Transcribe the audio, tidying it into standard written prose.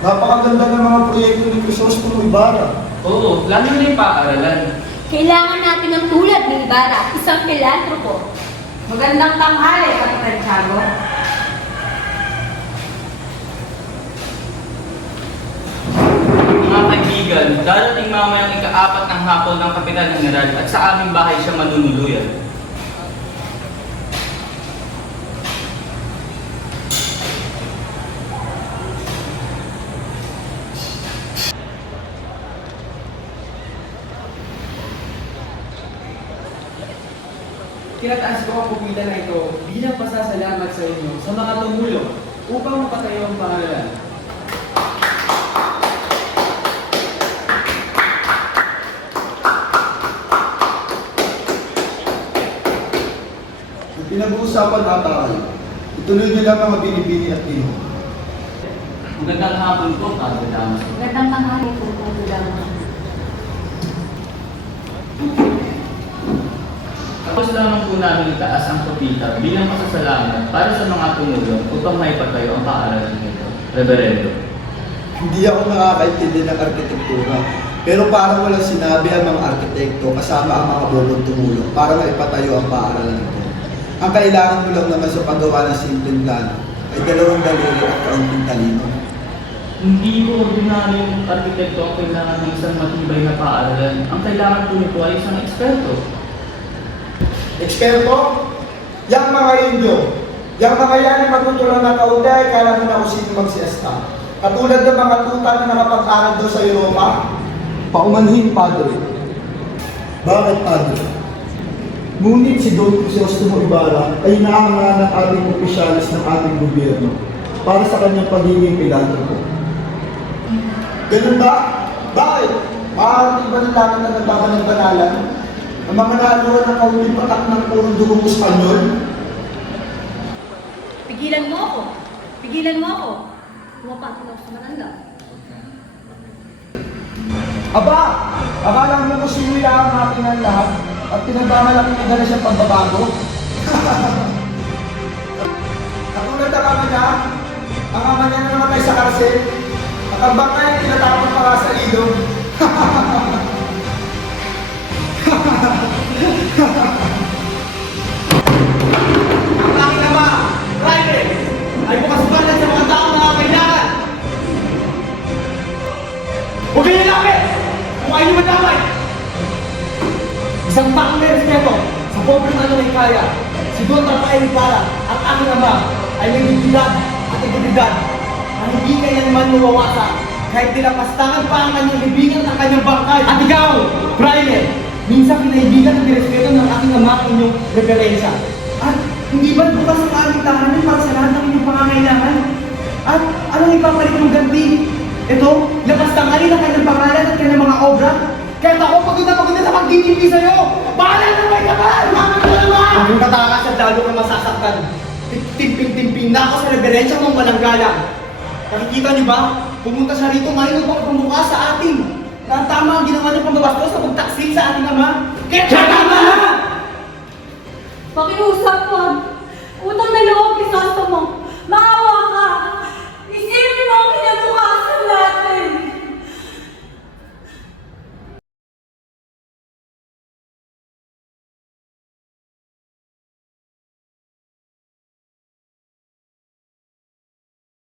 Napakaganda ng mga proyekto ni Crisostomo Ibarra. Oo, lalo na yung paaralan. Kailangan natin ng tulad ni Ibarra, isang pilantropo. Magandang tanghali, Kapitan Tiago. Mga kaibigan, darating mamayang ika-4 ng hapon ng Kapitan General at sa aming bahay siya manunuluyan. Tinataas ko ang kupita na ito bilang pasasalamat sa inyo sa mga tumulong upang mapatayo ang paaralan. Yung pinag-uusapan ata ay, ituloy niyo lang ang mga binibini at pino. Magandang hapon po, Padre Damaso. Magandang tanghali po, Padre Damaso. Tapos lamang po namin itaas ang kupita bilang pasasalamat para sa mga tumulong upang maipatayo ang paaralan nito. Reverendo. Hindi ako nakakaintindi ng arkitektura, pero parang walang sinabi ang mga arkitekto kasama ang mga bobong tumulong para maipatayo ang paaralan nito. Ang kailangan mo lang naman sa paggawa ng simpleng plano ay 2 daliri at kaunting talino. Hindi po ordinaryong arkitekto ang kailangan ng isang matibay na paaralan. Ang kailangan po nito ay isang eksperto. Eksperto? Yang mga Indio, yang mga yan ay matutulang na kaunti ay kailangan na kung sino magsiesta. Katulad ng mga tuta na nakapag-aral doon sa Europa, paumanhin, Padre. Bakit, Padre? Ngunit si Don Crisostomo Ibarra ay inahangaan ng ating opisyalis ng ating gobyerno para sa kanyang pagiging pilantropo. Ganun ba? Bakit? Maaaring ba ng langit na nagbabanang-banalan? Ang mga naluhan ng kauling patak ng purong dugong Espanyol? Pigilan mo ako. Pigilan mo ako. Pumapatid ako sa matanda. Aba! Akala mo kung sinuya ang aking ang lahat at pinagmamalaki na na siyang pagbabago? Katulad ang ama niya, ang ama niya na namatay sa karsel, at ang bangkay ay tinatapon para sa ilog. Ang aking ama, Friday, ay bukasbalan sa mga taong nangangailangan. Huwag kayo lalapit kung ayaw madamay. Isang taong may respeto sa pobreng ano may kaya, si Don Rafael Ibarra at aking ama ay may dignidad at integridad na hindi kaya naman mawawasak kahit nilapastangan pa ang kanyang libingan at kanyang bangkay. At ikaw, Friday, minsan kinaibigan at nirespeto ng aking ama ang inyong referensya. At hindi ba bukas ang aming tahanan para sa lahat ng inyong pangangailangan? At anong ipapalit mong ganti? Ito, labas tangali ng kanyang pangalan at kanyang mga obra. Kaya ako pagod na sa pagtitindi sa'yo! Bahala na may kapal! Bakit mo naman? Kung katakas at lalo ka masasaktan, timping-timping na ako sa reverensya mong walang galang. Nakikita niyo ba? Pumunta siya rito ngayon upang pumukha sa atin. Na ang tama ang ginawa niyo pambabastos sa pagtaksil sa ating ama. Kaya tama na! Pakiusap po.